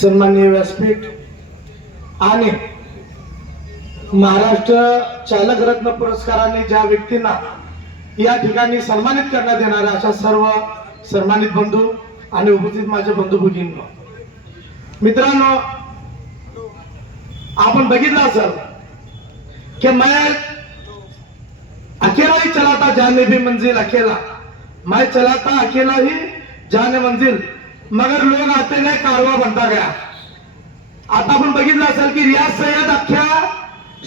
सन्माननीय व्यासपीठ आणि महाराष्ट्र चालक रत्न पुरस्काराने ज्या व्यक्तींना या ठिकाणी सन्मानित करण्यात येणार अशा सर्व सन्मानित बंधू आणि उपस्थित माझे बंधू भगिनी मित्रांनो आपण बघितलं असेल की मैं अकेला ही चलाता जाने भी मंजिल अकेला. मैं चलाता अकेला ही जाने मंजिल. मगर लोग आते नाही कारवा बनता गया आता आपण बघितलं असेल की रियाज सय्यद अख्ख्या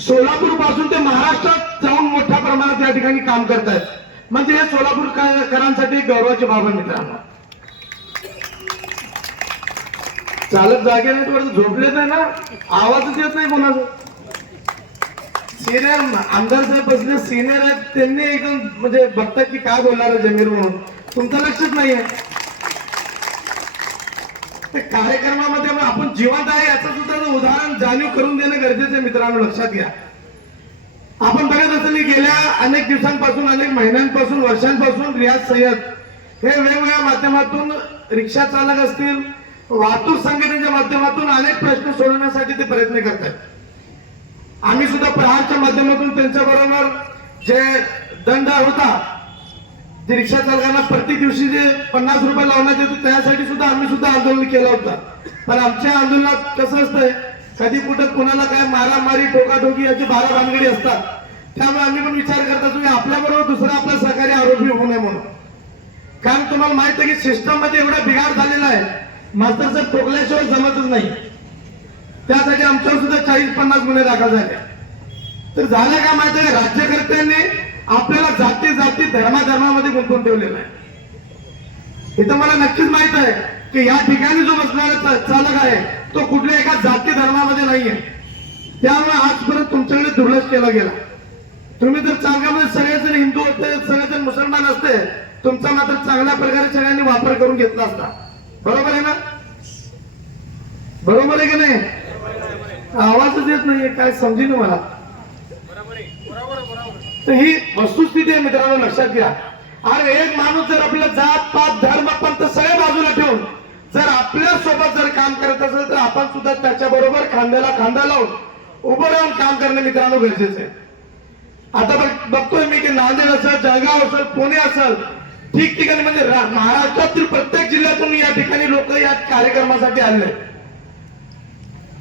सोलापूरपासून ते महाराष्ट्रात जाऊन मोठ्या प्रमाणात या ठिकाणी काम करत आहेत म्हणजे हे सोलापूरकरांसाठी गौरवाची बाब आहे मित्रांनो. चालक जागे नाही थोडं झोपलेत नाही ना? आवाजच येत नाही कोणाचा? सिनियर आमदार साहेब बसले सिनियर आहेत. त्यांनी एकदम म्हणजे बघतात की काय बोलणार जमीर म्हणून. तुमचं लक्षच नाहीये. ते कार्यक्रमामध्ये मग आपण जिवंत आहे याचं सुद्धा उदाहरण जाणीव करून देणं गरजेचं आहे मित्रांनो लक्षात घ्या. आपण बघत असेल की गेल्या अनेक दिवसांपासून अनेक महिन्यांपासून वर्षांपासून रियाज सय्यद हे वेगवेगळ्या माध्यमातून रिक्षा चालक असतील वाहतूक संघटनेच्या माध्यमातून अनेक प्रश्न सोडवण्यासाठी ते प्रयत्न करतात. आम्ही सुद्धा प्रहारच्या माध्यमातून त्यांच्या बरोबर जे दंड होता जे रिक्षा चालकांना प्रत्येक दिवशी जे पन्नास रुपये लावण्यात येतो त्यासाठी सुद्धा आम्ही सुद्धा आंदोलन केलं होतं. पण आमच्या आंदोलनात कसं असतंय कधी कुठं कुणाला काय मारामारी टोकाटोकी याची बारा भानगडी असतात. त्यामुळे आम्ही पण विचार करत असतो की आपल्याबरोबर दुसरा आपला सहकारी आरोपी होऊ नये म्हणून. कारण तुम्हाला माहीत आहे की सिस्टममध्ये एवढा बिघाड झालेला आहे मास्तर साहेब ठोकल्याशिवाय जमतच नाही. त्यासाठी आमच्यावर सुद्धा चाळीस पन्नास गुन्हे दाखल झाले. तर झालं का माहिती आहे? राज्यकर्त्यांनी आपल्याला जाती जाती धर्माधर्मामध्ये गुंतवून ठेवलेलं आहे. इथं मला नक्कीच माहीत आहे की या ठिकाणी जो बसणारा चालक आहे तो कुठल्या एका जाती धर्मामध्ये नाहीये. त्यामुळे आजपर्यंत तुमच्याकडे दुर्लक्ष केला गेला. तुम्ही जर चांगल्यामध्ये सगळेजण हिंदू होते सगळेजण मुसलमान असते तुमचा मात्र चांगल्या प्रकारे सगळ्यांनी वापर करून घेतला असता. बरोबर आहे ना? बरोबर आहे की नाही? आवाजच येत नाहीये काय समजेल मला. तर ही वस्तुस्थिती आहे मित्रांनो लक्षात घ्या. अरे एक माणूस जर आपला जात पात धर्म पंत सगळे बाजूला ठेवून जर आपल्यासोबत जर काम करत असेल तर आपण सुद्धा त्याच्या बरोबर खांद्याला खांदा लावून उभं राहून काम करणे मित्रांनो गरजेचं आहे. आता बघ- बघतोय मी की नांदेड असेल जळगाव असेल पुणे असेल ठिकठिकाणी म्हणजे महाराष्ट्रातील प्रत्येक जिल्ह्यातून या ठिकाणी लोक या कार्यक्रमासाठी आले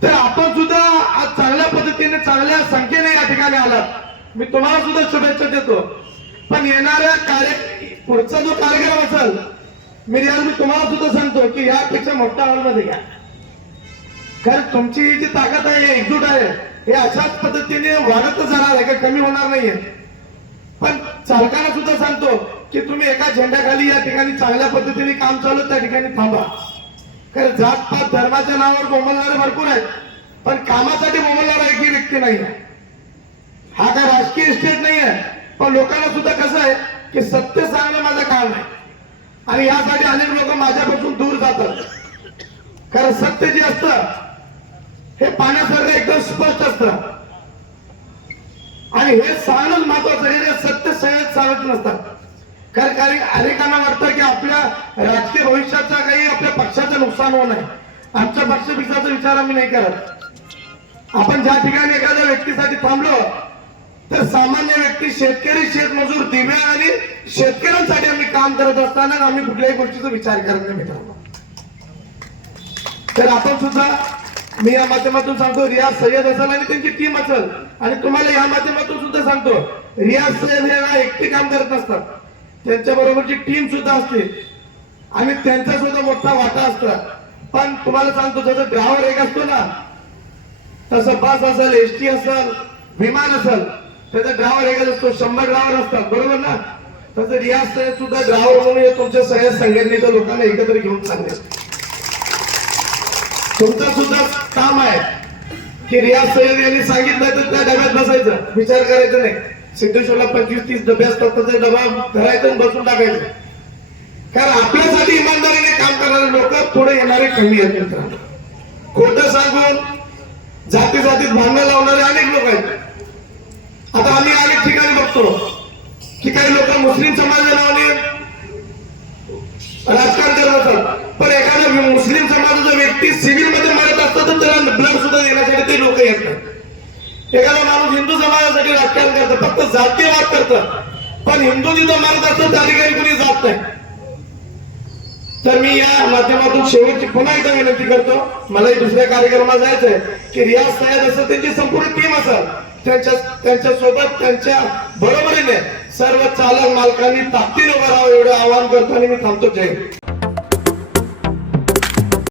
तर आपण सुद्धा आज चांगल्या पद्धतीने चांगल्या संख्येने या ठिकाणी आलात. मी तुम्हाला सुद्धा शुभेच्छा देतो. पण येणाऱ्या कार्य पुढचा जो कार्यक्रम असेल मी यार मी तुम्हाला सुद्धा सांगतो की यापेक्षा मोठ्या हॉलमध्ये घ्या. कारण तुमची जी ताकद आहे एकजूट आहे हे अशाच पद्धतीने वाढतच जाणार आहे काही कमी होणार नाहीये. पण चालकांना सुद्धा सांगतो की तुम्ही एका झेंड्याखाली या ठिकाणी चांगल्या पद्धतीने काम चालू त्या ठिकाणी थांबा. कारण जात पात धर्माच्या नावावर बोंबलणारे भरपूर आहेत पण कामासाठी बोंबलणारा एकही व्यक्ती नाही आहे हा काय राजकीय स्टेट नाही आहे पण लोकांना सुद्धा कसं आहे की सत्य सांगणं माझं काम आहे आणि यासाठी अनेक लोक माझ्यापासून दूर जातात. कारण सत्य जे असत हे पाण्यासारखं एकदम स्पष्ट असतं. आणि हे सांगणं महत्वाचं आहे हे सत्य सहज सांगत नसतात कारण कारण अनेकांना वाटतं की आपल्या राजकीय भविष्याचा काही आपल्या पक्षाचं नुकसान होऊ नये. आमच्या पक्षपिक्षाचा विचार आम्ही नाही करत. आपण ज्या ठिकाणी एखाद्या व्यक्तीसाठी थांबलो तर सामान्य व्यक्ती शेतकरी शेतमजूर दिव्या आणि शेतकऱ्यांसाठी आम्ही काम करत असताना आम्ही कुठल्याही गोष्टीचा विचार करत नाही मित्रांनो. तर आपण सुद्धा मी या माध्यमातून सांगतो रियाज सय्यद असेल आणि त्यांची टीम असेल. आणि तुम्हाला या माध्यमातून सुद्धा सांगतो रियाज सय्यद हे एकटे काम करत नसतात त्यांच्या बरोबरची टीम सुद्धा असते. आणि त्यांचा सुद्धा मोठा वाटा असतो. पण तुम्हाला सांगतो जसं ड्रायव्हर एक असतो ना तसं बस असेल एसटी असेल विमान असेल त्याचा ड्रायव्हर एकच असतो शंभर ड्रावर असतात बरोबर ना? तसं रियाज साहेब सुद्धा ड्रायव्हर म्हणून तुमच्या सगळ्या संघटनेच्या लोकांना एकत्र घेऊन सांगले तुमचं सुद्धा काम आहे. की रियाज सय्यद यांनी सांगितलं तर त्या डब्यात बसायचं. विचार करायचा नाही. सिद्धेश्वरला पंचवीस तीस डबे असतात तर डबा धरायचं बसून टाकायचं. कारण आपल्यासाठी इमानदारीने काम करणारे लोक पुढे येणारे कमी आहेत मित्रांनो. खोटं सांगून जाती जातीत भांडणं लावणारे अनेक लोक आहेत. आता आम्ही अनेक ठिकाणी बघतो. की काही लोक मुस्लिम समाजाच्या नावाने राजकारण करत असतात. पण एखादा मुस्लिम समाजाचा व्यक्ती सिव्हिलमध्ये मरत असतो तर त्याला ब्लड सुद्धा देण्यासाठी ते लोक येत एखादा माणूस हिंदू समाजासाठी राजकारण करतात फक्त जातीयवाद करतं. पण हिंदू जिथं मारत असतात त्या ठिकाणी कुणी जात नाही. तर मी या माध्यमातून शेवटची पुन्हा एकदा विनंती करतो. मलाही दुसऱ्या कार्यक्रमात जायचंय. की रियाज सय्यद असं त्यांची संपूर्ण असाल त्यांच्या त्यांच्यासोबत त्यांच्या बरोबरीने सर्व चालक मालकांनी ताकदीने उभं राहावं एवढं आवाहन करतो आणि मी थांबतो. जय